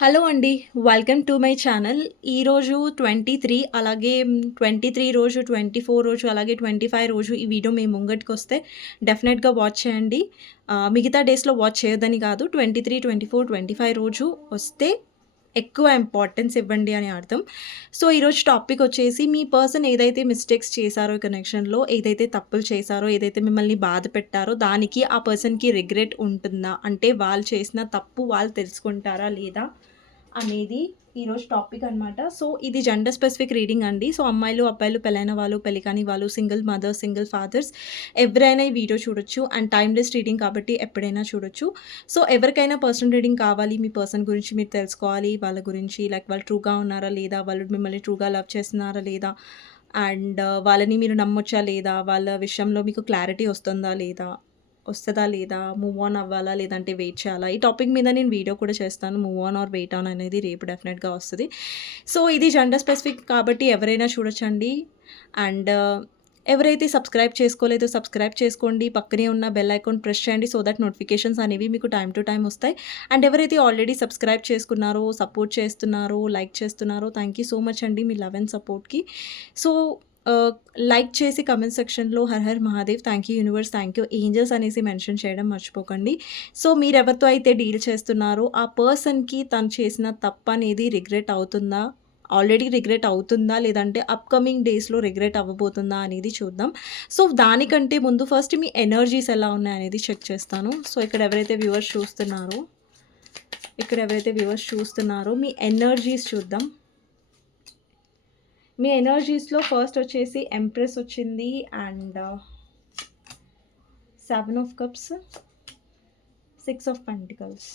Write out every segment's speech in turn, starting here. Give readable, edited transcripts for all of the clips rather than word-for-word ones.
Hello అండి. Welcome to my channel. ఈరోజు 23 అలాగే 23 రోజు, 24 రోజు, అలాగే 25 రోజు ఈ వీడియో మీ ముంగటికొస్తే డెఫినెట్‌గా వాచ్ చేయండి. మిగతా డేస్‌లో వాచ్ చేయొద్దని కాదు. 23, 24, 25 రోజు వస్తే ఎక్కువ ఇంపార్టెన్స్ ఇవ్వండి అని అర్థం. సో, ఈరోజు టాపిక్ వచ్చేసి మీ పర్సన్ ఏదైతే మిస్టేక్స్ చేశారో ఈ కనెక్షన్‌లో, ఏదైతే తప్పులు చేశారో, ఏదైతే మిమ్మల్ని బాధ పెట్టారో దానికి ఆ పర్సన్‌కి రిగ్రెట్ ఉంటుందా? అంటే వాళ్ళు చేసిన తప్పు వాళ్ళు తెలుసుకుంటారా లేదా? అనేది ఈరోజు టాపిక్ అనమాట. సో, ఇది జెండర్ స్పెసిఫిక్ రీడింగ్ అండి. సో, అమ్మాయిలు, అబ్బాయిలు, పెళ్ళైన వాళ్ళు, పెళ్లి కాని వాళ్ళు, సింగిల్ మదర్స్, సింగిల్ ఫాదర్స్ ఎవరైనా ఈ వీడియో చూడొచ్చు. అండ్ టైమ్‌లెస్ రీడింగ్ కాబట్టి ఎప్పుడైనా చూడొచ్చు. సో, ఎవరికైనా పర్సనల్ రీడింగ్ కావాలి, మీ పర్సన్ గురించి మీరు తెలుసుకోవాలి, వాళ్ళ గురించి లైక్ వాళ్ళు ట్రూగా ఉన్నారా లేదా? వాళ్ళు మిమ్మల్ని ట్రూగా లవ్ చేస్తున్నారా లేదా? అండ్ వాళ్ళని మీరు నమ్మొచ్చా లేదా? వాళ్ళ విషయంలో మీకు క్లారిటీ వస్తుందా లేదా? వస్తదా లేదా? మూవ్ ఆన్ అవ్వాలా? లేదంటే వెయిట్ చేయాలా? ఈ టాపిక్ మీద నేను వీడియో కూడా చేస్తాను. Move on or wait on అనేది రేపు డెఫినెట్‌గా వస్తది. సో, ఇది జెండర్ స్పెసిఫిక్ కాబట్టి ఎవరైనా చూడొచ్చండి. అండ్ ఎవరైతే సబ్స్క్రైబ్ చేసుకోలేదో సబ్స్క్రైబ్ చేసుకోండి. పక్కనే ఉన్న బెల్ ఐకాన్ ప్రెస్ చేయండి. సో దట్ నోటిఫికేషన్స్ అనేవి మీకు టైమ్ టు టైమ్ వస్తాయి. అండ్ ఎవరైతే ఆల్రెడీ సబ్స్క్రైబ్ చేసుకున్నారో, సపోర్ట్ చేస్తున్నారో, లైక్ చేస్తున్నారో థ్యాంక్ యూ సో మచ్ అండి మీ లవ్ అండ్ సపోర్ట్‌కి. సో, ఆహ్, లైక్ చేసి కామెంట్ సెక్షన్‌లో Har Har Mahadev, thank you universe, thank you angels అనేసి మెన్షన్ చేయడం మర్చిపోకండి. సో, మీరెవరితో అయితే డీల్ చేస్తున్నారో ఆ పర్సన్‌కి తను చేసిన తప్పనేది రిగ్రెట్ అవుతుందా? ఆల్రెడీ రిగ్రెట్ అవుతుందా? లేదంటే అప్‌కమింగ్ డేస్‌లో రిగ్రెట్ అవ్వబోతుందా అనేది చూద్దాం. సో, దానికంటే ముందు ఫస్ట్ మీ ఎనర్జీస్ ఎలా ఉన్నాయనేది చెక్ చేస్తాను. సో, ఇక్కడ ఎవరైతే వ్యూవర్స్ చూస్తున్నారో మీ ఎనర్జీస్ చూద్దాం. మీ ఎనర్జీస్‌లో ఫస్ట్ వచ్చేసి ఎంప్రెస్ వచ్చింది. And 7 of cups, 6 of pentacles.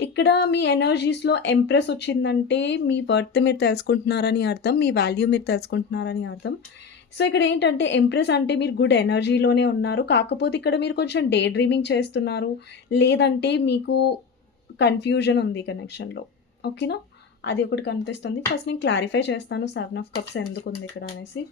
ఇక్కడ మీ ఎనర్జీస్‌లో ఎంప్రెస్ వచ్చిందంటే మీ వర్త్ మీరు తెలుసుకుంటున్నారని అర్థం. మీ వాల్యూ మీరు తెలుసుకుంటున్నారని అర్థం. సో, ఇక్కడ ఏంటంటే ఎంప్రెస్ అంటే మీరు గుడ్ ఎనర్జీలోనే ఉన్నారు. కాకపోతే ఇక్కడ మీరు కొంచెం డే డ్రీమింగ్ చేస్తున్నారు. లేదంటే మీకు కన్‌ఫ్యూజన్ ఉంది కనెక్షన్‌లో. ఓకేనా? అది ఒకటి కనిపిస్తుంది. ఫస్ట్ నేను క్లారిఫై చేస్తాను 7 ఆఫ్ కప్స్ ఎందుకుంది ఇక్కడ అనేసి.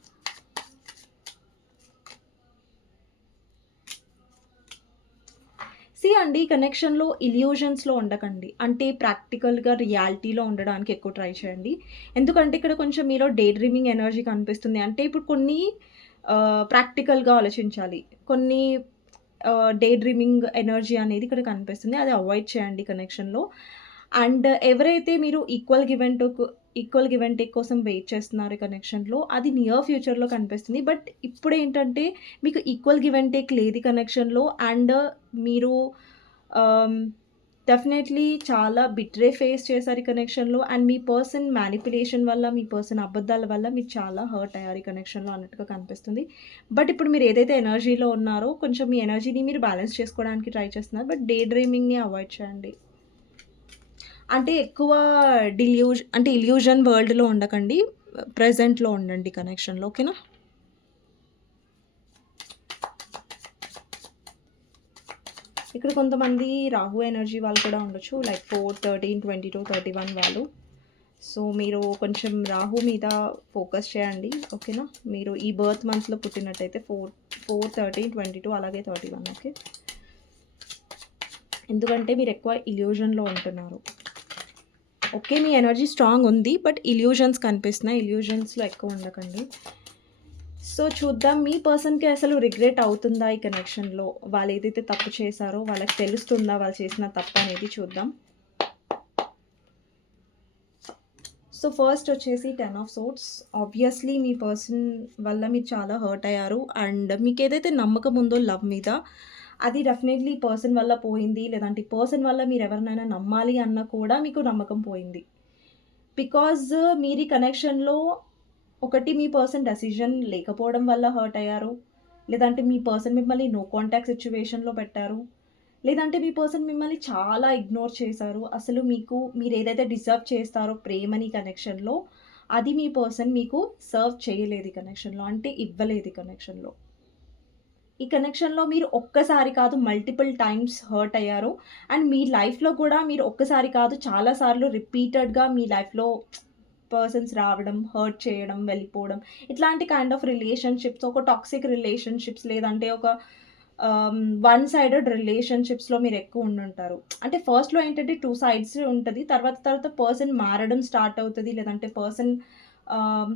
అండి కనెక్షన్‌లో ఇల్యూజన్స్‌లో ఉండకండి. అంటే ప్రాక్టికల్‌గా రియాలిటీలో ఉండడానికి ఎక్కువ ట్రై చేయండి. ఎందుకంటే ఇక్కడ కొంచెం మీలో డే డ్రీమింగ్ ఎనర్జీ కనిపిస్తుంది. అంటే ఇప్పుడు కొన్ని ప్రాక్టికల్‌గా ఆలోచించాలి. కొన్ని డే డ్రీమింగ్ ఎనర్జీ అనేది ఇక్కడ కనిపిస్తుంది. అది అవాయిడ్ చేయండి కనెక్షన్‌లో. అండ్ ఎవరైతే మీరు ఈక్వల్ గివ్ అండ్ టేక్ కోసం వెయిట్ చేస్తున్నారు ఈ కనెక్షన్‌లో, అది నియర్ ఫ్యూచర్‌లో కనిపిస్తుంది. బట్ ఇప్పుడేంటంటే మీకు ఈక్వల్ గివ్ అండ్ టేక్ లేదు ఈ కనెక్షన్‌లో. అండ్ మీరు ఆహ్, డెఫినైట్‌లీ చాలా బిట్రే ఫేస్ చేశారు ఈ కనెక్షన్‌లో. అండ్ మీ పర్సన్ మ్యానిప్యులేషన్ వల్ల, మీ పర్సన్ అబద్ధాల వల్ల మీరు చాలా హర్ట్ అయ్యారు ఈ కనెక్షన్‌లో అన్నట్టుగా కనిపిస్తుంది. బట్ ఇప్పుడు మీరు ఏదైతే ఎనర్జీలో ఉన్నారో కొంచెం మీ ఎనర్జీని మీరు బ్యాలెన్స్ చేసుకోవడానికి ట్రై చేస్తున్నారు. బట్ డే డ్రీమింగ్‌ని అవాయిడ్ చేయండి. అంటే ఎక్కువ అంటే ఇల్యూజన్ వరల్డ్‌లో ఉండకండి. ప్రెజెంట్‌లో ఉండండి కనెక్షన్‌లో. ఓకేనా? ఇక్కడ కొంతమంది రాహు ఎనర్జీ వాళ్ళు కూడా ఉండొచ్చు. లైక్ 4, 13, 22, 31 వాళ్ళు. సో, మీరు కొంచెం రాహు మీద ఫోకస్ చేయండి. ఓకేనా? మీరు ఈ బర్త్ మంత్స్‌లో పుట్టినట్టయితే 4, 13, 22 అలాగే 31 ఓకే. ఎందుకంటే మీరు ఎక్కువ ఇల్యూజన్‌లో ఉంటున్నారు. ఓకే. మీ ఎనర్జీ స్ట్రాంగ్ ఉంది. బట్ ఇల్యూజన్స్ కనిపిస్తున్నాయి. ఇల్యూజన్స్‌లో ఎక్కువ ఉండకండి. సో, చూద్దాం మీ పర్సన్‌కి అసలు రిగ్రెట్ అవుతుందా ఈ కనెక్షన్‌లో? వాళ్ళు ఏదైతే తప్పు చేశారో వాళ్ళకి తెలుస్తుందా వాళ్ళు చేసిన తప్పు అనేది చూద్దాం. సో, ఫస్ట్ వచ్చేసి 10 of swords. Obviously me person వల్ల మీరు చాలా హర్ట్ అయ్యారు. అండ్ మీకేదైతే నమ్మకం ఉందో లవ్ మీద, అది డెఫినెట్లీ ఈ పర్సన్ వల్ల పోయింది. లేదంటే ఈ పర్సన్ వల్ల మీరు ఎవరినైనా నమ్మాలి అన్నా కూడా మీకు నమ్మకం పోయింది. బికాజ్ మీరు ఈ కనెక్షన్‌లో ఒకటి మీ పర్సన్ డెసిషన్ లేకపోవడం వల్ల హర్ట్ అయ్యారు. లేదంటే మీ పర్సన్ మిమ్మల్ని నో కాంటాక్ట్ సిట్యుయేషన్‌లో పెట్టారు. లేదంటే మీ పర్సన్ మిమ్మల్ని చాలా ఇగ్నోర్ చేశారు. అసలు మీరేదైతే డిజర్వ్ చేస్తారో ప్రేమని కనెక్షన్‌లో, అది మీ పర్సన్ మీకు సర్వ్ చేయలేదు ఈ కనెక్షన్‌లో. అంటే ఇవ్వలేదు ఈ కనెక్షన్‌లో. ఈ కనెక్షన్‌లో మీరు ఒక్కసారి కాదు మల్టిపుల్ టైమ్స్ హర్ట్ అయ్యారు. అండ్ మీ లైఫ్‌లో కూడా మీరు ఒక్కసారి కాదు చాలా సార్లు రిపీటెడ్‌గా మీ లైఫ్‌లో పర్సన్స్ రావడం, హర్ట్ చేయడం, వెళ్ళిపోవడం. ఇట్లాంటి కైండ్ ఆఫ్ రిలేషన్‌షిప్స్, ఒక టాక్సిక్ రిలేషన్‌షిప్స్ లేదంటే ఒక వన్ సైడెడ్ రిలేషన్‌షిప్స్‌లో మీరెక్కువ ఉండుంటారు. అంటే ఫస్ట్‌లో ఏంటంటే 2 సైడ్స్ ఉంటది. తర్వాత తర్వాత పర్సన్ మారడం స్టార్ట్ అవుతది. లేదంటే పర్సన్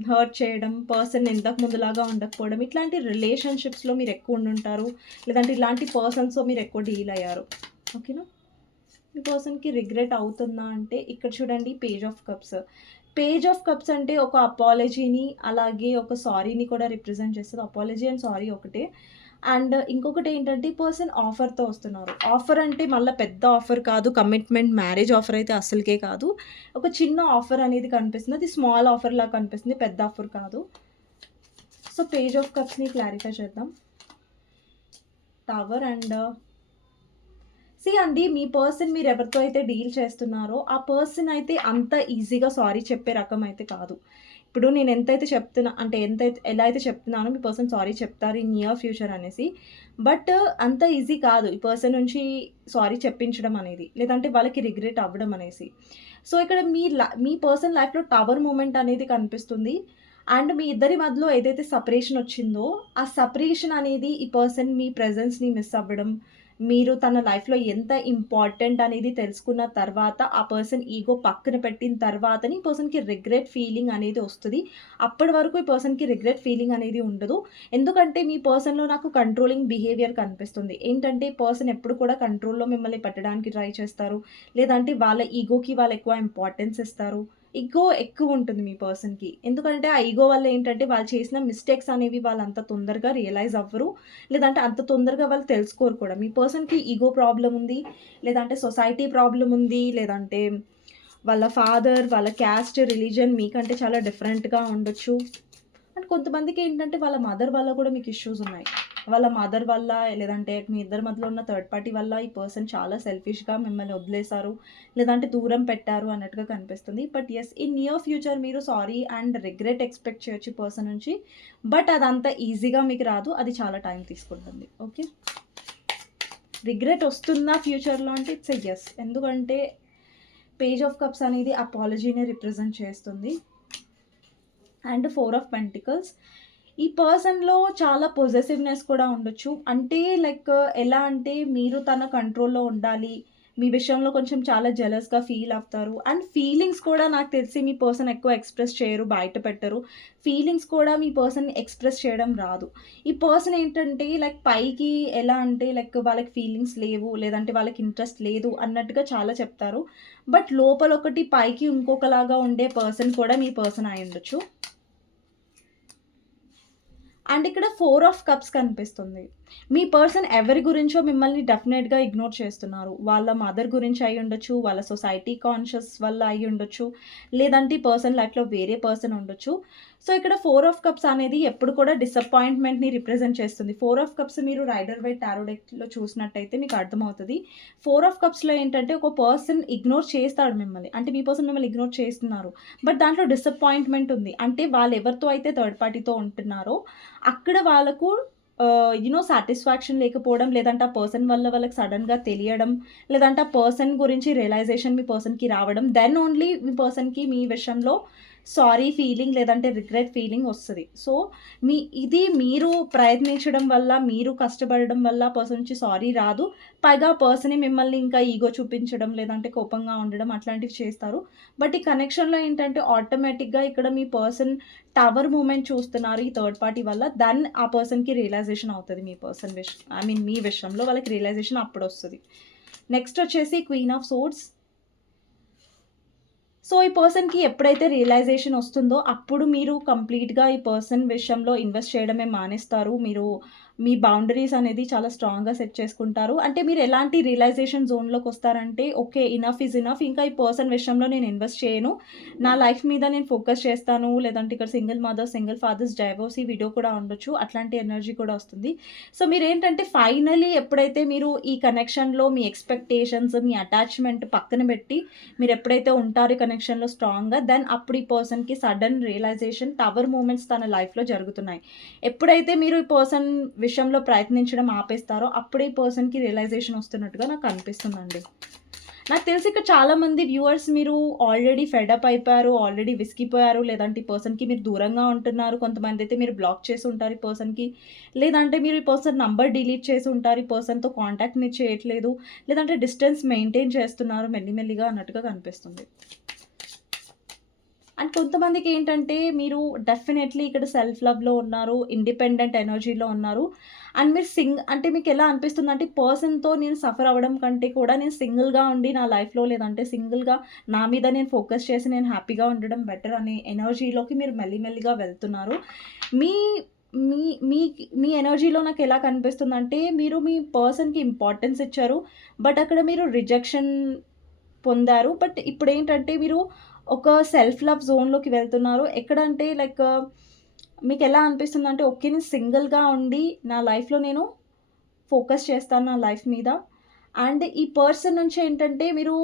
హర్ట్ చేయడం, పర్సన్ ఇంతకు ముందులాగా ఉండకపోవడం, ఇట్లాంటి రిలేషన్‌షిప్స్‌లో మీరెక్కువ ఉండుంటారు. లేదంటే ఇలాంటి పర్సన్స్‌తో మీరెక్కువ డీల్ అయ్యారు. ఓకేనా? మీ పర్సన్‌కి రిగ్రెట్ అవుతుందా అంటే ఇక్కడ చూడండి page of cups. Page of cups అంటే ఒక అపాలజీని, అలాగే ఒక సారీని కూడా రిప్రజెంట్ చేస్తది. అపాలజీ అండ్ సారీ ఒకటే. అండ్ ఇంకొకటేంటంటే ఈ పర్సన్ ఆఫర్‌తో వస్తున్నారు. ఆఫర్ అంటే మళ్ళా పెద్ద ఆఫర్ కాదు. కమిట్మెంట్, మ్యారేజ్ ఆఫర్ అయితే అస్సలకే కాదు. ఒక చిన్న ఆఫర్ అనేది కనిపిస్తుంది. అది స్మాల్ ఆఫర్‌లాగా కనిపిస్తుంది. పెద్ద ఆఫర్ కాదు. సో, పేజ్ ఆఫ్ కప్స్‌ని క్లారిఫై చేద్దాం. టవర్ అండ్ అండి, మీ పర్సన్ మీరెవరితో అయితే డీల్ చేస్తున్నారో, ఆ పర్సన్ అయితే అంత ఈజీగా సారీ చెప్పే రకం అయితే కాదు. ఇప్పుడు నేను ఎంతైతే చెప్తున్నా అంటే ఎలా అయితే చెప్తున్నానో మీ పర్సన్ సారీ చెప్తారు ఇన్ నియర్ ఫ్యూచర్ అనేసి. బట్ అంత ఈజీ కాదు ఈ పర్సన్ నుంచి సారీ చెప్పించడం అనేది. లేదంటే వాళ్ళకి రిగ్రెట్ అవ్వడం అనేసి. సో, ఇక్కడ మీ పర్సన్ లైఫ్‌లో టవర్ మూమెంట్ అనేది కనిపిస్తుంది. అండ్ మీ ఇద్దరి మధ్యలో ఏదైతే సెపరేషన్ వచ్చిందో, ఆ సెపరేషన్ అనేది ఈ పర్సన్ మీ ప్రెజెన్స్‌ని మిస్ అవ్వడం, మీరు తన లైఫ్‌లో ఎంత ఇంపార్టెంట్ అనేది తెలుసుకున్న తర్వాత, ఆ పర్సన్ ఈగో పక్కన పెట్టిన తర్వాతని ఈ పర్సన్‌కి రిగ్రెట్ ఫీలింగ్ అనేది ఒస్తది. అప్పటి వరకు ఈ పర్సన్‌కి రిగ్రెట్ ఫీలింగ్ అనేది ఉండదు. ఎందుకంటే మీ పర్సన్‌లో నాకు కంట్రోలింగ్ బిహేవియర్ కనిపిస్తుంది. ఏంటంటే పర్సన్ ఎప్పుడు కూడా కంట్రోల్‌లో మిమ్మల్ని పెట్టడానికి ట్రై చేస్తారు. లేదంటే వాళ్ళ ఈగోకి వాళ్ళు ఎక్కువ ఇంపార్టెన్స్ ఇస్తారు. ఇగో ఎక్కువుంటుంది మీ పర్సన్‌కి. ఎందుకంటే ఆ ఇగో వల్ల ఏంటంటే వాళ్ళు చేసిన మిస్టేక్స్ అనేవి వాళ్ళంత తొందరగా రియలైజ్ అవ్వరు. లేదంటే అంత తొందరగా వాళ్ళు తెలుసుకోరు కూడా. మీ పర్సన్‌కి ఇగో ప్రాబ్లమ్ ఉంది. లేదంటే సొసైటీ ప్రాబ్లమ్ ఉంది. లేదంటే వాళ్ళ ఫాదర్, వాళ్ళ క్యాస్ట్, రిలిజియన్ మీకంటే చాలా డిఫరెంట్‌గా ఉండొచ్చు. అండ్ కొంతమందికేంటంటే వాళ్ళ మదర్ వల్ల కూడా మీకు ఇష్యూస్ ఉన్నాయి. వాళ్ళ మదర్ వల్ల లేదంటే మీ ఇద్దరి మధ్యలో ఉన్న థర్డ్ పార్టీ వల్ల ఈ పర్సన్ చాలా సెల్ఫిష్‌గా మిమ్మల్ని వదిలేసారు. లేదంటే దూరం పెట్టారు అన్నట్టుగా కనిపిస్తుంది. But yes, in near future మీరు సారీ అండ్ రిగ్రెట్ ఎక్స్‌పెక్ట్ చేయొచ్చు ఈ పర్సన్ నుంచి. బట్ అదంత ఈజీగా మీకు రాదు. అది చాలా టైం తీసుకుంటుంది. ఓకే. రిగ్రెట్ వస్తుందా ఫ్యూచర్‌లో అంటే ఇట్స్ ఎ యెస్. ఎందుకంటే పేజ్ ఆఫ్ కప్స్ అనేది అపాలజీని రిప్రజెంట్ చేస్తుంది. And 4 of pentacles. ఈ పర్సన్‌లో చాలా పొసెసివ్‌నెస్ కూడా ఉండొచ్చు. అంటే లైక్ ఎలా అంటే మీరు తన కంట్రోల్‌లో ఉండాలి. మీ విషయంలో కొంచెం చాలా జెలస్‌గా ఫీల్ అవుతారు. అండ్ ఫీలింగ్స్ కూడా నాకు తెలిసి మీ పర్సన్ ఎక్కువ ఎక్స్‌ప్రెస్ చేయరు, బయట పెట్టరు. ఫీలింగ్స్ కూడా మీ పర్సన్ ఎక్స్‌ప్రెస్ చేయడం రాదు. ఈ పర్సన్ ఏంటంటే లైక్ పైకి ఎలా అంటే లైక్ వాళ్ళకి ఫీలింగ్స్ లేవు, లేదంటే వాళ్ళకి ఇంట్రెస్ట్ లేదు అన్నట్టుగా చాలా చెప్తారు. బట్ లోపల ఒకటి, పైకి ఇంకొకలాగా ఉండే పర్సన్ కూడా మీ పర్సన్ అయ్యుండొచ్చు. అండ్ ఇక్కడ 4 ఆఫ్ కప్స్ కనిపిస్తుంది. మీ పర్సన్ ఎవరి గురించో మిమ్మల్ని డెఫినెట్‌గా ఇగ్నోర్ చేస్తున్నారు. వాళ్ళ మదర్ గురించి అయ్యుండొచ్చు, వాళ్ళ సొసైటీ కాన్షియస్ వల్ల అయ్యుండొచ్చు, లేదంటే ఈ పర్సన్ లైఫ్‌లో వేరే పర్సన్ ఉండొచ్చు. సో, ఇక్కడ 4 ఆఫ్ కప్స్ అనేది ఎప్పుడు కూడా డిసప్పాయింట్‌మెంట్‌ని రిప్రజెంట్ చేస్తుంది. 4 ఆఫ్ కప్స్ మీరు రైడర్ వైట్ టారో డెక్‌లో చూసినట్టయితే మీకు అర్థమవుతది. 4 ఆఫ్ కప్స్‌లో ఏంటంటే ఒక పర్సన్ ఇగ్నోర్ చేస్తాడు మిమ్మల్ని. అంటే మీ పర్సన్ మిమ్మల్ని ఇగ్నోర్ చేస్తున్నారు. బట్ దాంట్లో డిసప్పాయింట్‌మెంట్ ఉంది. అంటే వాళ్ళు ఎవరితో అయితే థర్డ్ పార్టీతో ఉంటున్నారో అక్కడ వాళ్ళకు సాటిస్ఫాక్షన్ లేకపోవడం, లేదంటే ఆ పర్సన్ వల్ల వాళ్ళకి సడెన్‌గా తెలియడం, లేదంటే ఆ పర్సన్ గురించి రియలైజేషన్ మీ పర్సన్‌కి రావడం. దెన్ ఓన్లీ మీ పర్సన్‌కి మీ విషయంలో సారీ ఫీలింగ్ లేదంటే రిగ్రెట్ ఫీలింగ్ ఒస్తది. సో, ఇది మీరు ప్రయత్నించడం వల్ల, మీరు కష్టపడడం వల్ల ఆ పర్సన్ నుంచి సారీ రాదు. పైగా పర్సనే మిమ్మల్ని ఇంకా ఈగో చూపించడం, లేదంటే కోపంగా ఉండడం అట్లాంటివి చేస్తారు. బట్ ఈ కనెక్షన్‌లో ఏంటంటే ఆటోమేటిక్‌గా ఇక్కడ మీ పర్సన్ టవర్ మూవ్‌మెంట్ చూస్తున్నారు ఈ థర్డ్ పార్టీ వల్ల. దెన్ ఆ పర్సన్‌కి రియలైజేషన్ అవుతది మీ పర్సన్ మీ విషయంలో వాళ్ళకి రియలైజేషన్ అప్పుడొస్తది. నెక్స్ట్ వచ్చేసి క్వీన్ ఆఫ్ సోర్డ్స్. సో, ఈ పర్సన్‌కి ఎప్పుడైతే రియలైజేషన్ ఒస్తుందో, అప్పుడు మీరు కంప్లీట్‌గా ఈ పర్సన్ విషయంలో ఇన్వెస్ట్ చేయడమే మానేస్తారు. మీ బౌండరీస్ అనేది చాలా స్ట్రాంగ్‌గా సెట్ చేసుకుంటారు. అంటే మీరు ఎలాంటి రియలైజేషన్ జోన్‌లోకొస్తారంటే, ఓకే. Enough is enough. ఇంకా ఈ పర్సన్ విషయంలో నేను ఇన్వెస్ట్ చేయను. నా లైఫ్ మీద నేను ఫోకస్ చేస్తాను. లేదంటే ఇక్కడ single mother, single fathers divorce ఈ వీడియో కూడా ఉండొచ్చు. అట్లాంటి ఎనర్జీ కూడా వస్తుంది. సో, మీరేంటంటే ఫైనల్లీ ఎప్పుడైతే మీరు ఈ కనెక్షన్‌లో మీ ఎక్స్‌పెక్టేషన్స్, మీ అటాచ్‌మెంట్ పక్కన పెట్టి మీరెప్పుడైతే ఉంటారో ఈ కనెక్షన్‌లో స్ట్రాంగ్‌గా, దెన్ అప్పుడు ఈ పర్సన్‌కి సడెన్ రియలైజేషన్, టవర్ మూవ్‌మెంట్స్ తన లైఫ్‌లో జరుగుతున్నాయి. ఎప్పుడైతే మీరు ఈ పర్సన్ విషయంలో ప్రయత్నించడం ఆపేస్తారో, అప్పుడే ఈ పర్సన్‌కి రియలైజేషన్ వస్తున్నట్టుగా నాకు అనిపిస్తుందండి. నాకు తెలిసి ఇక్కడ చాలామంది వ్యూవర్స్ మీరు ఆల్రెడీ ఫెడప్ అయిపోయారు, ఆల్రెడీ విసిగిపోయారు. లేదంటే ఈ పర్సన్‌కి మీరు దూరంగా ఉంటున్నారు. కొంతమందైతే మీరు బ్లాక్ చేసి ఉంటారు ఈ పర్సన్‌కి. లేదంటే మీరు ఈ పర్సన్ నంబర్ డిలీట్ చేసి ఉంటారు. ఈ పర్సన్‌తో కాంటాక్ట్ మీరు చేయట్లేదు. లేదంటే డిస్టెన్స్ మెయింటైన్ చేస్తున్నారు మెల్లిమెల్లిగా అన్నట్టుగా కనిపిస్తుంది. అండ్ కొంతమందికేంటంటే మీరు డెఫినెట్‌లీ ఇక్కడ సెల్ఫ్ లవ్‌లో ఉన్నారు. ఇండిపెండెంట్ ఎనర్జీలో ఉన్నారు. అండ్ మీరు అంటే మీకెలా అనిపిస్తుందంటే పర్సన్‌తో నేను సఫర్ అవ్వడం కంటే కూడా నేను సింగిల్‌గా ఉండి నా లైఫ్‌లో లేదంటే సింగిల్‌గా నా మీద నేను ఫోకస్ చేసి నేను హ్యాపీగా ఉండడం బెటర్ అనే ఎనర్జీలోకి మీరు మెల్లిమెల్లిగా వెళ్తున్నారు. మీ మీ మీ ఎనర్జీలో నాకెలా కనిపిస్తుందంటే మీరు మీ పర్సన్‌కి ఇంపార్టెన్స్ ఇచ్చారు. బట్ అక్కడ మీరు రిజెక్షన్ పొందారు. బట్ ఇప్పుడేంటంటే మీరు ఒక సెల్ఫ్ లవ్ జోన్‌లోకి వెళ్తున్నారు. ఎక్కడంటే లైక్ మీకెలా అనిపిస్తుందంటే ఓకే. నేను సింగిల్‌గా ఉండి నా లైఫ్‌లో నేను ఫోకస్ చేస్తాను నా లైఫ్ మీద. అండ్ ఈ పర్సన్ నుంచి ఏంటంటే మీరు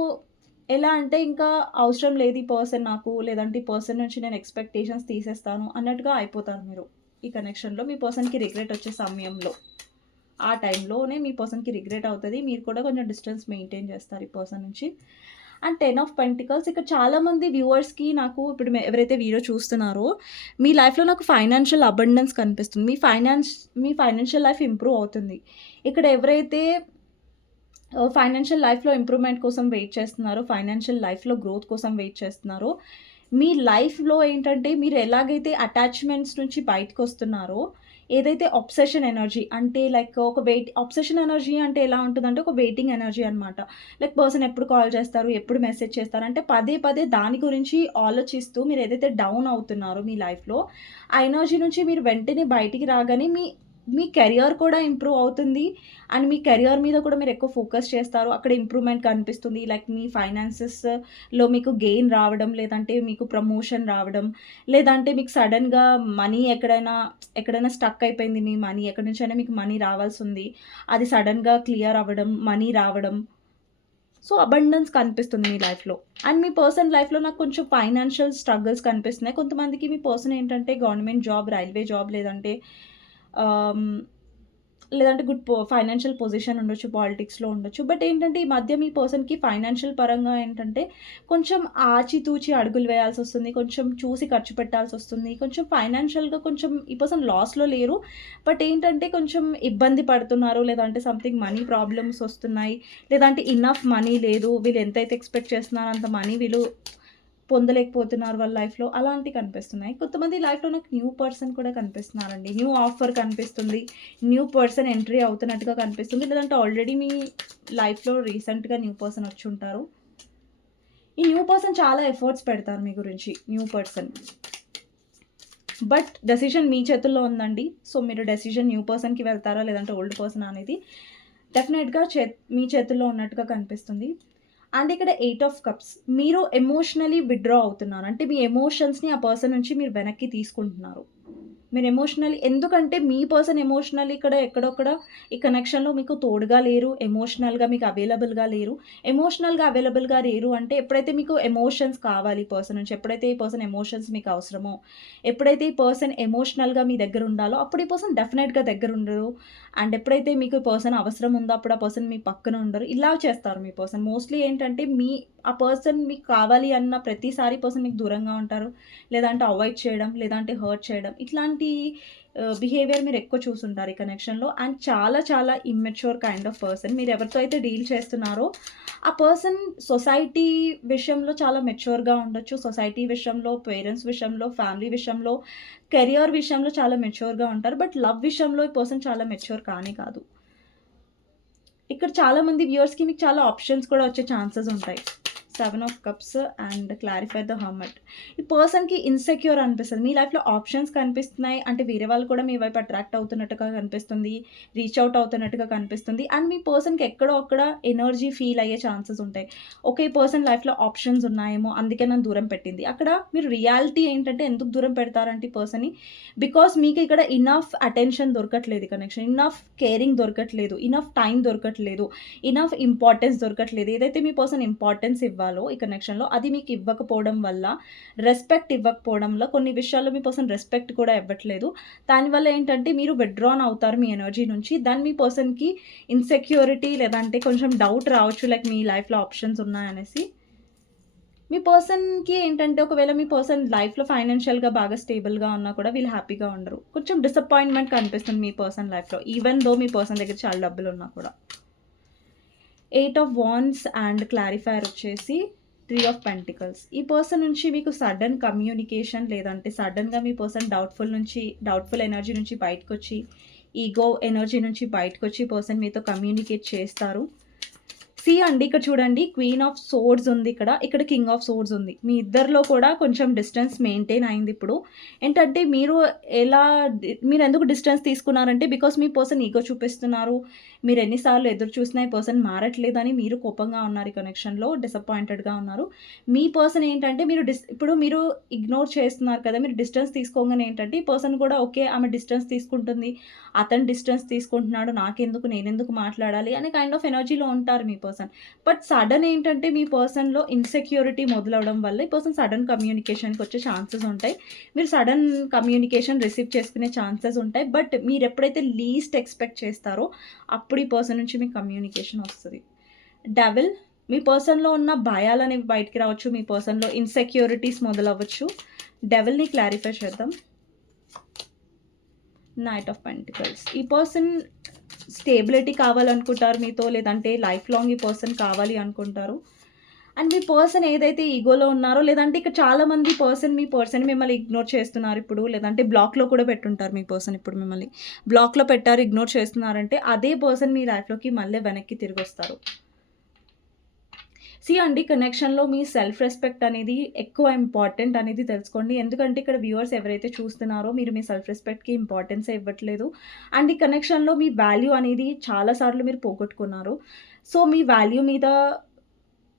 ఎలా అంటే ఇంకా అవసరం లేదు ఈ పర్సన్ నాకు. లేదంటే ఈ పర్సన్ నుంచి నేను ఎక్స్‌పెక్టేషన్స్ తీసేస్తాను అన్నట్టుగా అయిపోతారు మీరు. ఈ కనెక్షన్‌లో మీ పర్సన్‌కి రిగ్రెట్ వచ్చే సమయంలో. ఆ టైంలోనే మీ పర్సన్‌కి రిగ్రెట్ అవుతది. మీరు కూడా కొంచెం డిస్టెన్స్ మెయింటైన్ చేస్తారు ఈ పర్సన్ నుంచి. అండ్ 10 ఆఫ్ పెంటికల్స్ ఇక్కడ చాలామంది వ్యూవర్స్‌కి నాకు ఇప్పుడు ఎవరైతే వీడియో చూస్తున్నారో, మీ లైఫ్‌లో నాకు ఫైనాన్షియల్ అబండెన్స్ కనిపిస్తుంది. మీ ఫైనాన్షియల్ లైఫ్ ఇంప్రూవ్ అవుతుంది. ఇక్కడ ఎవరైతే ఫైనాన్షియల్ లైఫ్‌లో ఇంప్రూవ్‌మెంట్ కోసం వెయిట్ చేస్తున్నారో, ఫైనాన్షియల్ లైఫ్‌లో గ్రోత్ కోసం వెయిట్ చేస్తున్నారో, మీ లైఫ్‌లో ఏంటంటే మీరు ఎలాగైతే అటాచ్‌మెంట్స్ నుంచి బయటకొస్తున్నారో, ఏదైతే అబ్సెషన్ ఎనర్జీ అంటే లైక్ ఒక అబ్సెషన్ ఎనర్జీ అంటే ఎలా ఉంటుందంటే ఒక వెయిటింగ్ ఎనర్జీ అనమాట. లైక్ పర్సన్ ఎప్పుడు కాల్ చేస్తారు, ఎప్పుడు మెసేజ్ చేస్తారు అంటే పదే పదే దాని గురించి ఆలోచిస్తూ మీరు ఏదైతే డౌన్ అవుతున్నారో మీ లైఫ్‌లో, ఆ ఎనర్జీ నుంచి మీరు వెంటనే బయటికి రాగానే మీ మీ కెరియర్ కూడా ఇంప్రూవ్ అవుతుంది. అండ్ మీ కెరియర్ మీద కూడా మీరు ఎక్కువ ఫోకస్ చేస్తారు. అక్కడ ఇంప్రూవ్‌మెంట్ కనిపిస్తుంది. లైక్ మీ ఫైనాన్సెస్‌లో మీకు గెయిన్ రావడం, లేదంటే మీకు ప్రమోషన్ రావడం, లేదంటే మీకు సడెన్‌గా మనీ ఎక్కడైనా స్టక్ అయిపోయింది మీ మనీ. ఎక్కడి నుంచైనా మీకు మనీ రావాల్సుంది. అది సడెన్‌గా క్లియర్ అవ్వడం, మనీ రావడం. సో, అబండెన్స్ కనిపిస్తుంది మీ లైఫ్‌లో. అండ్ మీ పర్సన్ లైఫ్‌లో నాకు కొంచెం ఫైనాన్షియల్ స్ట్రగుల్స్ కనిపిస్తున్నాయి. కొంతమందికి మీ పర్సన్ ఏంటంటే గవర్నమెంట్ జాబ్, రైల్వే జాబ్ లేదంటే ఆహ్, లేదంటే ఫైనాన్షియల్ పొజిషన్ ఉండొచ్చు, పాలిటిక్స్‌లో ఉండొచ్చు. బట్ ఏంటంటే ఈ మధ్య మీ పర్సన్‌కి ఫైనాన్షియల్ పరంగా ఏంటంటే కొంచెం ఆచితూచి అడుగులు వేయాల్సొస్తుంది. కొంచెం చూసి ఖర్చు పెట్టాల్సొస్తుంది. కొంచెం ఫైనాన్షియల్‌గా కొంచెం ఈ పర్సన్ లాస్‌లో లేరు. బట్ ఏంటంటే కొంచెం ఇబ్బంది పడుతున్నారు. లేదంటే సంథింగ్ మనీ ప్రాబ్లమ్స్ వస్తున్నాయి. లేదంటే ఇనఫ్ మనీ లేదు. వీళ్ళు ఎంతైతే ఎక్స్‌పెక్ట్ చేస్తున్నారో అంత మనీ వీళ్ళు పొందలేకపోతున్నారు వాళ్ళ లైఫ్‌లో. అలాంటివి కనిపిస్తున్నాయి. కొంతమంది లైఫ్‌లో నాకు న్యూ పర్సన్ కూడా కనిపిస్తున్నారండి. న్యూ ఆఫర్ కనిపిస్తుంది. న్యూ పర్సన్ ఎంట్రీ అవుతున్నట్టుగా కనిపిస్తుంది. లేదంటే ఆల్రెడీ మీ లైఫ్‌లో రీసెంట్‌గా న్యూ పర్సన్ వచ్చుంటారు. ఈ న్యూ పర్సన్ చాలా ఎఫర్ట్స్ పెడతారు మీ గురించి న్యూ పర్సన్. బట్ డెసిషన్ మీ చేతుల్లో ఉందండి. సో, మీరు డెసిషన్ న్యూ పర్సన్‌కి వెళ్తారా? లేదంటే ఓల్డ్ పర్సనా అనేది డెఫినెట్‌గా మీ చేతుల్లో ఉన్నట్టుగా కనిపిస్తుంది. అండ్ ఇక్కడ 8 ఆఫ్ కప్స్. మీరు ఎమోషనల్లీ విత్‌డ్రా అవుతున్నారు. అంటే మీ ఎమోషన్స్‌ని ఆ పర్సన్ నుంచి మీరు వెనక్కి తీసుకుంటున్నారు. మీరు ఎమోషనల్లీ ఎందుకంటే మీ పర్సన్ ఎమోషనల్లీ ఇక్కడ ఎక్కడొక్కడ ఈ కనెక్షన్‌లో మీకు తోడుగా లేరు. ఎమోషనల్‌గా మీకు అవైలబుల్‌గా లేరు. ఎమోషనల్‌గా అవైలబుల్‌గా లేరు అంటే ఎప్పుడైతే మీకు ఎమోషన్స్ కావాలి ఈ పర్సన్ నుంచి, ఎప్పుడైతే ఈ పర్సన్ ఎమోషన్స్ మీకు అవసరమో, ఎప్పుడైతే ఈ పర్సన్ ఎమోషనల్‌గా మీ దగ్గర ఉండాలో అప్పుడు ఈ పర్సన్ డెఫినెట్‌గా దగ్గర ఉండరు. అండ్ ఎప్పుడైతే మీకు ఈ పర్సన్ అవసరం ఉందో అప్పుడు ఆ పర్సన్ మీ పక్కన ఉండరు. ఇలా చేస్తారు మీ పర్సన్. మోస్ట్‌లీ ఏంటంటే ఆ పర్సన్ మీకు కావాలి అన్న ప్రతిసారి పర్సన్ మీకు దూరంగా ఉంటారు. లేదంటే అవాయిడ్ చేయడం, లేదంటే హర్ట్ చేయడం. ఇట్లాంటి బిహేవియర్ మీరు ఎక్కువ చూసుంటారు ఈ కనెక్షన్‌లో. అండ్ చాలా చాలా ఇమ్మెచ్యూర్ కైండ్ ఆఫ్ పర్సన్. మీరు ఎవరితో అయితే డీల్ చేస్తున్నారో ఆ పర్సన్ సొసైటీ విషయంలో చాలా మెచ్యూర్‌గా ఉండొచ్చు. సొసైటీ విషయంలో, పేరెంట్స్ విషయంలో, ఫ్యామిలీ విషయంలో, కెరియర్ విషయంలో చాలా మెచ్యూర్‌గా ఉంటారు. బట్ లవ్ విషయంలో ఈ పర్సన్ చాలా మెచ్యూర్ కానే కాదు. ఇక్కడ చాలామంది వ్యూవర్స్‌కి మీకు చాలా ఆప్షన్స్ కూడా వచ్చే ఛాన్సెస్ ఉంటాయి. 7 of cups and clarify the hermit. ఈ పర్సన్‌కి ఇన్‌సెక్యూర్ అనిపిస్తది. మీ లైఫ్‌లో ఆప్షన్స్ కనిపిస్తున్నాయి. అంటే వేరే వాళ్ళు కూడా మీ వైపు అట్రాక్ట్ అవుతున్నట్టుగా కనిపిస్తుంది. రీచ్ ఔట్ అవుతున్నట్టుగా కనిపిస్తుంది. అండ్ మీ పర్సన్‌కి ఎక్కడో అక్కడ ఎనర్జీ ఫీల్ అయ్యే ఛాన్సెస్ ఉంటాయి. ఓకే. ఈ పర్సన్ లైఫ్‌లో ఆప్షన్స్ ఉన్నాయేమో అందుకే నన్ను దూరం పెట్టింది. అక్కడ మీరు రియాలిటీ ఏంటంటే ఎందుకు దూరం పెడతారంటే ఈ పర్సన్‌ని బికాజ్ మీకు ఇక్కడ ఇనఫ్ అటెన్షన్ దొరకట్లేదు కనెక్షన్. ఇనఫ్ కేరింగ్ దొరకట్లేదు. ఇనఫ్ టైమ్ దొరకట్లేదు. ఇనఫ్ ఇంపార్టెన్స్ దొరకట్లేదు. ఏదైతే మీ పర్సన్ ఇంపార్టెన్స్ ఇవ్వాలి ఇవ్వాలో ఈ కనెక్షన్‌లో అది మీకు ఇవ్వకపోవడం వల్ల, రెస్పెక్ట్ ఇవ్వకపోవడంలో కొన్ని విషయాల్లో మీ పర్సన్ రెస్పెక్ట్ కూడా ఇవ్వట్లేదు. దానివల్ల ఏంటంటే మీరు విత్‌డ్రాన్ అవుతారు మీ ఎనర్జీ నుంచి. దాన్ని మీ పర్సన్‌కి ఇన్‌సెక్యూరిటీ లేదంటే కొంచెం డౌట్ రావచ్చు. లైక్ మీ లైఫ్‌లో ఆప్షన్స్ ఉన్నాయనేసి. మీ పర్సన్‌కి ఏంటంటే ఒకవేళ మీ పర్సన్ లైఫ్‌లో ఫైనాన్షియల్‌గా బాగా స్టేబుల్‌గా ఉన్నా కూడా వీళ్ళు హ్యాపీగా ఉండరు. కొంచెం డిసప్పాయింట్‌మెంట్ కనిపిస్తుంది మీ పర్సన్ లైఫ్‌లో. ఈవెన్ దో మీ పర్సన్ దగ్గర చాలా డబ్బులున్నా కూడా. 8 ఆఫ్ వాండ్స్ అండ్ క్లారిఫైయర్ వచ్చేసి 3 ఆఫ్ పెంటికల్స్. ఈ పర్సన్ నుంచి మీకు సడన్ కమ్యూనికేషన్ లేదంటే సడన్‌గా మీ పర్సన్ డౌట్‌ఫుల్ ఎనర్జీ నుంచి బయటకొచ్చి, ఈగో ఎనర్జీ నుంచి బయటకొచ్చి ఈ పర్సన్ మీతో కమ్యూనికేట్ చేస్తారు. అండి ఇక్కడ చూడండి క్వీన్ ఆఫ్ సోర్డ్స్ ఉంది ఇక్కడ కింగ్ ఆఫ్ సోర్డ్స్ ఉంది. మీ ఇద్దరిలో కూడా కొంచెం డిస్టెన్స్ మెయింటైన్ అయింది ఇప్పుడు. ఏంటంటే మీరు ఎందుకు డిస్టెన్స్ తీసుకున్నారంటే బికాస్ మీ పర్సన్ ఈగో చూపిస్తున్నారు. మీరు ఎన్నిసార్లు ఎదురు చూసినా ఈ పర్సన్ మారట్లేదని మీరు కోపంగా ఉన్నారు. ఈ కనెక్షన్‌లో డిసప్పాయింటెడ్‌గా ఉన్నారు. మీ పర్సన్ ఏంటంటే ఇప్పుడు మీరు ఇగ్నోర్ చేస్తున్నారు కదా! మీరు డిస్టెన్స్ తీసుకోగానే ఏంటంటే ఈ పర్సన్ కూడా ఓకే ఆమె డిస్టెన్స్ తీసుకుంటుంది. అతను డిస్టెన్స్ తీసుకుంటున్నాడు. నేనెందుకు మాట్లాడాలి అనే కైండ్ ఆఫ్ ఎనర్జీలో ఉంటారు మీ పర్సన్. బట్ సడన్ ఏంటంటే మీ పర్సన్‌లో ఇన్‌సెక్యూరిటీ మొదలవ్వడం వల్ల ఈ పర్సన్ సడన్ కమ్యూనికేషన్‌కి వచ్చే ఛాన్సెస్ ఉంటాయి. మీరు సడన్ కమ్యూనికేషన్ రిసీవ్ చేసుకునే ఛాన్సెస్ ఉంటాయి. బట్ మీరెప్పుడైతే లీస్ట్ ఎక్స్‌పెక్ట్ చేస్తారో అప్పుడు ఈ పర్సన్ నుంచి మీకు కమ్యూనికేషన్ వస్తది. డెవిల్ మీ పర్సన్‌లో ఉన్న భయాలనేవి బయటికి రావచ్చు. మీ పర్సన్‌లో ఇన్‌సెక్యూరిటీస్ మొదలవ్వచ్చు. డెవిల్‌ని క్లారిఫై చేద్దాం. Knight of pentacles. ఈ పర్సన్ స్టేబిలిటీ కావాలనుకుంటారు మీతో. లేదంటే లైఫ్ లాంగ్ ఈ పర్సన్ కావాలి అనుకుంటారు. అండ్ మీ పర్సన్ ఏదైతే ఈగోలో ఉన్నారో లేదంటే ఇక్కడ చాలామంది మీ పర్సన్ మిమ్మల్ని ఇగ్నోర్ చేస్తున్నారు ఇప్పుడు. లేదంటే బ్లాక్‌లో కూడా పెట్టుంటారు మీ పర్సన్ ఇప్పుడు మిమ్మల్ని. బ్లాక్‌లో పెట్టారు, ఇగ్నోర్ చేస్తున్నారంటే అదే పర్సన్ మీ లైఫ్‌లోకి మళ్ళీ వెనక్కి తిరిగొస్తారు. అండి కనెక్షన్‌లో మీ సెల్ఫ్ రెస్పెక్ట్ అనేది ఎక్కువ ఇంపార్టెంట్ అనేది తెలుసుకోండి. ఎందుకంటే ఇక్కడ వ్యూవర్స్ ఎవరైతే చూస్తున్నారో మీరు మీ సెల్ఫ్ రెస్పెక్ట్‌కి ఇంపార్టెన్సే ఇవ్వట్లేదు. అండ్ ఈ కనెక్షన్‌లో మీ వాల్యూ అనేది చాలా సార్లు మీరు పోగొట్టుకున్నారు. మీ వాల్యూ మీద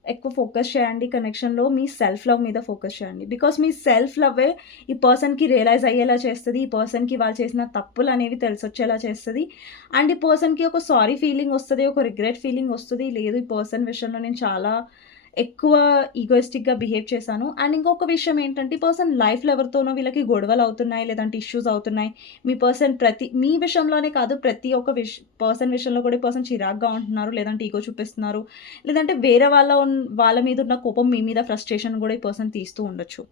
ఎక్కువ ఫోకస్ చేయండి కనెక్షన్‌లో. మీ సెల్ఫ్ లవ్ మీద ఫోకస్ చేయండి. బికాస్ మీ సెల్ఫ్ లవ్వే ఈ పర్సన్‌కి రియలైజ్ అయ్యేలా చేస్తది. ఈ పర్సన్‌కి వాళ్ళు చేసిన తప్పులనేవి తెలిసొచ్చేలా చేస్తది. అండ్ ఈ పర్సన్‌కి ఒక సారీ ఫీలింగ్ వస్తది. ఒక రిగ్రెట్ ఫీలింగ్ వస్తది. లేదు ఈ పర్సన్ విషయంలో నేను చాలా ఎక్కువ ఈగోయిస్టిక్‌గా బిహేవ్ చేశాను. అండ్ ఇంకొక విషయం ఏంటంటే ఈ పర్సన్ లైఫ్‌లో ఎవరితోనో వీళ్ళకి గొడవలు అవుతున్నాయి. లేదంటే ఇష్యూస్ అవుతున్నాయి. మీ విషయంలోనే కాదు ప్రతి ఒక్క పర్సన్ విషయంలో కూడా ఈ పర్సన్ చిరాకుగా ఉంటున్నారు. లేదంటే ఈగో చూపిస్తున్నారు. లేదంటే వేరే వాళ్ళ మీద ఉన్న కోపం మీ మీద ఫ్రస్ట్రేషన్ కూడా ఈ పర్సన్ తీస్తూ ఉండొచ్చు.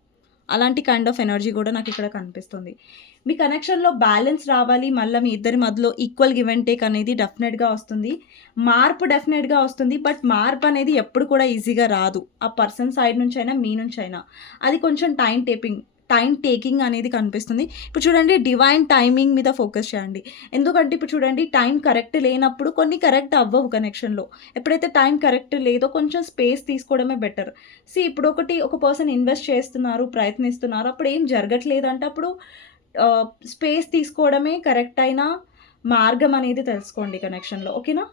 అలాంటి కైండ్ ఆఫ్ ఎనర్జీ కూడా నాకిక్కడ కనిపిస్తుంది. మీ కనెక్షన్‌లో బ్యాలెన్స్ రావాలి. మళ్ళా మీ ఇద్దరి మధ్యలో ఈక్వల్ గివ్ అండ్ టేక్ అనేది డెఫినెట్‌గా వస్తుంది. మార్పు డెఫినెట్‌గా వస్తుంది. బట్ మార్పనేది ఎప్పుడు కూడా ఈజీగా రాదు. ఆ పర్సన్ సైడ్ నుంచైనా, మీ నుంచైనా. అది కొంచెం టైమ్ టేకింగ్ అనేది కనిపిస్తుంది. ఇప్పుడు చూడండి డివైన్ టైమింగ్ మీద ఫోకస్ చేయండి. ఎందుకంటే ఇప్పుడు చూడండి టైం కరెక్ట్ లేనప్పుడు కొన్ని కరెక్ట్ అవ్వవు కనెక్షన్‌లో. ఎప్పుడైతే టైం కరెక్ట్ లేదో కొంచెం స్పేస్ తీసుకోవడమే బెటర్. ఇప్పుడు ఒక పర్సన్ ఇన్వెస్ట్ చేస్తున్నారు, ప్రయత్నిస్తున్నారు. అప్పుడు ఏం జరగట్లేదంటే అప్పుడు స్పేస్ తీసుకోవడమే కరెక్ట్ అయిన మార్గం అనేది తెలుసుకోండి కనెక్షన్‌లో. ఓకేనా?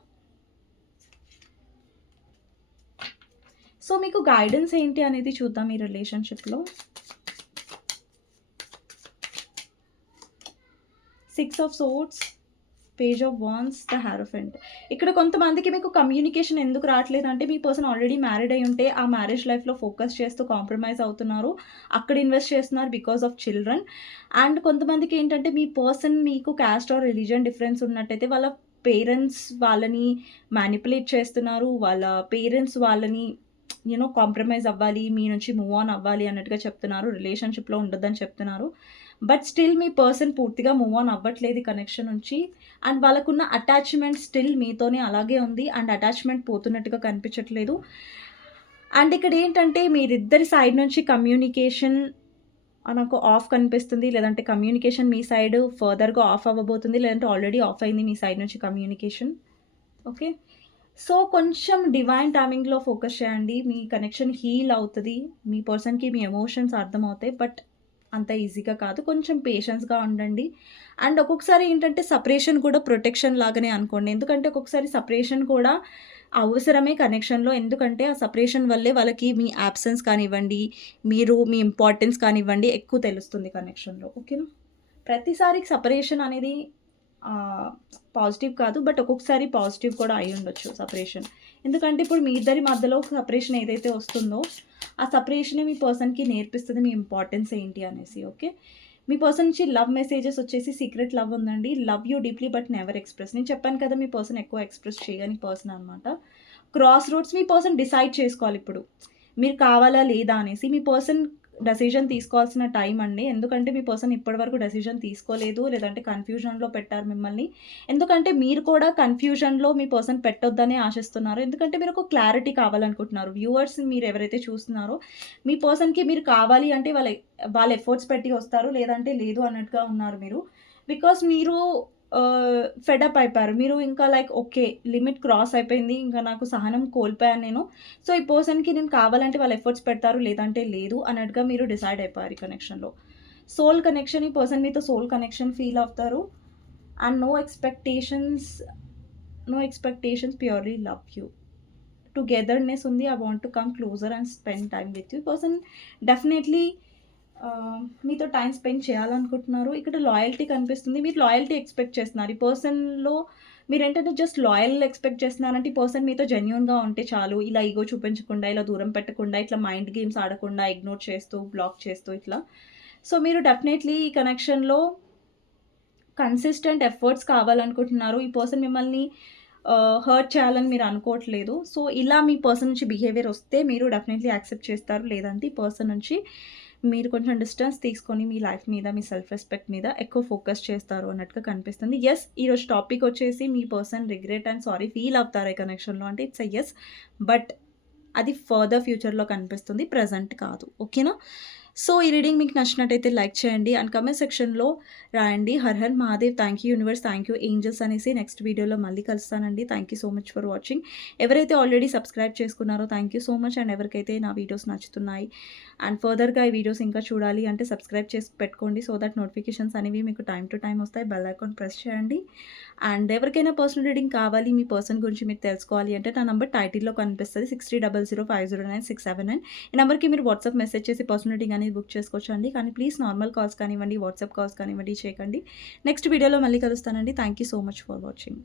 మీకు గైడెన్స్ ఏంటి అనేది చూద్దాం ఈ రిలేషన్‌షిప్‌లో. 6 of swords, page of wands, the hierophant. ఇక్కడ కొంతమందికి మీకు కమ్యూనికేషన్ ఎందుకు రావట్లేదంటే మీ పర్సన్ ఆల్రెడీ మ్యారీడ్ అయ్యి ఉంటే ఆ మ్యారేజ్ లైఫ్‌లో ఫోకస్ చేస్తూ కాంప్రమైజ్ అవుతున్నారు. అక్కడ ఇన్వెస్ట్ చేస్తున్నారు బికాస్ ఆఫ్ చిల్డ్రన్. అండ్ కొంతమందికి ఏంటంటే మీ పర్సన్ మీకు కాస్ట్ ఆర్ రిలీజియన్ డిఫరెన్స్ ఉన్నట్టయితే వాళ్ళ పేరెంట్స్ వాళ్ళని మ్యానిపులేట్ చేస్తున్నారు. వాళ్ళ పేరెంట్స్ వాళ్ళని కాంప్రమైజ్ అవ్వాలి, మీ నుంచి మూవ్ ఆన్ అవ్వాలి అన్నట్టుగా చెప్తున్నారు. రిలేషన్‌షిప్‌లో ఉండొద్దని చెప్తున్నారు. బట్ స్టిల్ మీ పర్సన్ పూర్తిగా మూవ్ ఆన్ అవ్వట్లేదు ఈ కనెక్షన్ నుంచి. అండ్ వాళ్ళకున్న అటాచ్‌మెంట్ స్టిల్ మీతోనే అలాగే ఉంది. అండ్ అటాచ్‌మెంట్ పోతున్నట్టుగా కనిపించట్లేదు. అండ్ ఇక్కడ ఏంటంటే మీరిద్దరి సైడ్ నుంచి కమ్యూనికేషన్ నాకు ఆఫ్ కనిపిస్తుంది. లేదంటే కమ్యూనికేషన్ మీ సైడ్ ఫర్దర్‌గా ఆఫ్ అవ్వబోతుంది. లేదంటే ఆల్రెడీ ఆఫ్ అయింది మీ సైడ్ నుంచి కమ్యూనికేషన్. ఓకే. కొంచెం డివైన్ టైమింగ్‌లో ఫోకస్ చేయండి. మీ కనెక్షన్ హీల్ అవుతది. మీ పర్సన్‌కి మీ ఎమోషన్స్ అర్థమవుతాయి. బట్ అంత ఈజీగా కాదు. కొంచెం పేషెన్స్‌గా ఉండండి. అండ్ ఒక్కొక్కసారి ఏంటంటే సెపరేషన్ కూడా ప్రొటెక్షన్ లాగానే అనుకోండి. ఎందుకంటే ఒక్కొక్కసారి సెపరేషన్ కూడా అవసరమే కనెక్షన్‌లో. ఎందుకంటే ఆ సెపరేషన్ వల్లే వాళ్ళకి మీ యాబ్సెన్స్ కానివ్వండి, మీ ఇంపార్టెన్స్ కానివ్వండి ఎక్కువ తెలుస్తుంది కనెక్షన్‌లో. ఓకేనా? ప్రతిసారి సెపరేషన్ అనేది పాజిటివ్ కాదు. బట్ ఒక్కొక్కసారి పాజిటివ్ కూడా అయ్యుండొచ్చు సెపరేషన్. ఎందుకంటే ఇప్పుడు మీ ఇద్దరి మధ్యలో సెపరేషన్ ఏదైతే వస్తుందో, ఆ సెపరేషనే మీ పర్సన్‌కి నేర్పిస్తది మీ ఇంపార్టెన్స్ ఏంటి అనేసి. ఓకే. మీ పర్సన్ నుంచి లవ్ మెసేజెస్ వచ్చేసి సీక్రెట్ లవ్ ఉందండి. Love you deeply but never express. నేను చెప్పాను కదా! మీ పర్సన్ ఎక్కువ ఎక్స్‌ప్రెస్ చేయని పర్సన్ అనమాట. క్రాస్ రోడ్స్ మీ పర్సన్ డిసైడ్ చేసుకోవాలిప్పుడు. మీరు కావాలా లేదా అనేసి. మీ పర్సన్ డెసిషన్ తీసుకోవాల్సిన టైం అండి. ఎందుకంటే మీ పర్సన్ ఇప్పటివరకు డెసిషన్ తీసుకోలేదు. లేదంటే కన్‌ఫ్యూజన్‌లో పెట్టారు మిమ్మల్ని. ఎందుకంటే మీరు కూడా కన్‌ఫ్యూజన్‌లో మీ పర్సన్ పెట్టొద్దనే ఆశిస్తున్నారు. ఎందుకంటే మీరు ఒక క్లారిటీ కావాలనుకుంటున్నారు. వ్యూవర్స్ మీరు ఎవరైతే చూస్తున్నారో మీ పర్సన్‌కి మీరు కావాలి అంటే వాళ్ళు ఎఫర్ట్స్ పెట్టి వస్తారు. లేదంటే లేదు అన్నట్టుగా ఉన్నారు మీరు. బికాస్ మీరు ఫెడ్ అప్ అయిపోయారు. మీరు ఇంకా లైక్ ఓకే. లిమిట్ క్రాస్ అయిపోయింది. ఇంకా నాకు సహనం కోల్పోయాను నేను. సో, ఈ పర్సన్‌కి నేను కావాలంటే వాళ్ళు ఎఫర్ట్స్ పెడతారు. లేదంటే లేదు అన్నట్టుగా మీరు డిసైడ్ అయిపోయారు ఈ కనెక్షన్‌లో. సోల్ కనెక్షన్ ఈ పర్సన్ మీతో సోల్ కనెక్షన్ ఫీల్ అవుతారు. And no expectations purely love you. Togetherness ఉంది. I want to come closer and spend time with you. ఈ పర్సన్ డెఫినైట్‌లీ మీతో టైమ్ స్పెండ్ చేయాలనుకుంటున్నారు. ఇక్కడ లాయల్టీ కనిపిస్తుంది. మీరు లాయల్టీ ఎక్స్‌పెక్ట్ చేస్తున్నారు. ఈ పర్సన్‌లో మీరేంటంటే జస్ట్ లాయల్ ఎక్స్‌పెక్ట్ చేస్తున్నారంటే ఈ పర్సన్ మీతో జెన్యూన్‌గా ఉంటే చాలు. ఇలా ఇగో చూపించకుండా, ఇలా దూరం పెట్టకుండా, ఇట్లా మైండ్ గేమ్స్ ఆడకుండా, ఇగ్నోర్ చేస్తూ, బ్లాక్ చేస్తూ ఇట్లా. సో, మీరు డెఫినైట్‌లీ ఈ కనెక్షన్‌లో కన్సిస్టెంట్ ఎఫర్ట్స్ కావాలనుకుంటున్నారు. ఈ పర్సన్ మిమ్మల్ని హర్ట్ చేయాలని మీరు అనుకోవట్లేదు. సో, ఇలా మీ పర్సన్ నుంచి బిహేవియర్ వస్తే మీరు డెఫినైట్‌లీ యాక్సెప్ట్ చేస్తారు. లేదంటే ఈ పర్సన్ నుంచి మీరు కొంచెం డిస్టెన్స్ తీసుకొని మీ లైఫ్ మీద, మీ సెల్ఫ్ రెస్పెక్ట్ మీద ఎక్కువ ఫోకస్ చేస్తారు అన్నట్టుగా కనిపిస్తుంది. యెస్, ఈరోజు టాపిక్ వచ్చేసి మీ person regret and sorry feel అవుతారా ఈ కనెక్షన్‌లో అంటే ఇట్స్ ఎ యెస్. బట్ అది ఫర్దర్ ఫ్యూచర్‌లో కనిపిస్తుంది. ప్రెజెంట్ కాదు. ఓకేనా? సో, ఈ రీడింగ్ మీకు నచ్చినట్టయితే లైక్ చేయండి. అండ్ కామెంట్ సెక్షన్‌లో రాయండి. Har Har Mahadev, thank you universe, thank you angels అనేసి. నెక్స్ట్ వీడియోలో మళ్ళీ కలుస్తానండి. Thank you so much for watching. ఎవరైతే ఆల్రెడీ సబ్స్క్రైబ్ చేసుకున్నారో thank you so much. And ఎవరికైతే నా వీడియోస్ నచ్చుతున్నాయి అండ్ ఫర్దర్‌గా ఈ వీడియోస్ ఇంకా చూడాలి అంటే సబ్స్క్రైబ్ చేసి పెట్టుకోండి. సో దట్ నోటిఫికేషన్స్ అనేవి మీకు టైమ్ టు టైమ్ వస్తాయి. బెల్ ఐకాన్ ప్రెస్ చేయండి. అండ్ ఎవరికైనా పర్సనల్ రీడింగ్ కావాలి, మీ పర్సన్ గురించి మీరు తెలుసుకోవాలి అంటే నా నంబర్ టైటిల్‌లో కనిపిస్తది. 6300509679. ఈ నంబర్‌కి మీరు వాట్సాప్ మెసేజ్ చేసి పర్సనల్ రీడింగ్ అనేది బుక్ చేసుకోవచ్చండి. కానీ ప్లీజ్ నార్మల్ కాల్స్ కానివ్వండి, వాట్సాప్ కాల్స్ కానివ్వండి చేయకండి. నెక్స్ట్ వీడియోలో మళ్ళీ కలుస్తానండి. Thank you so much for watching.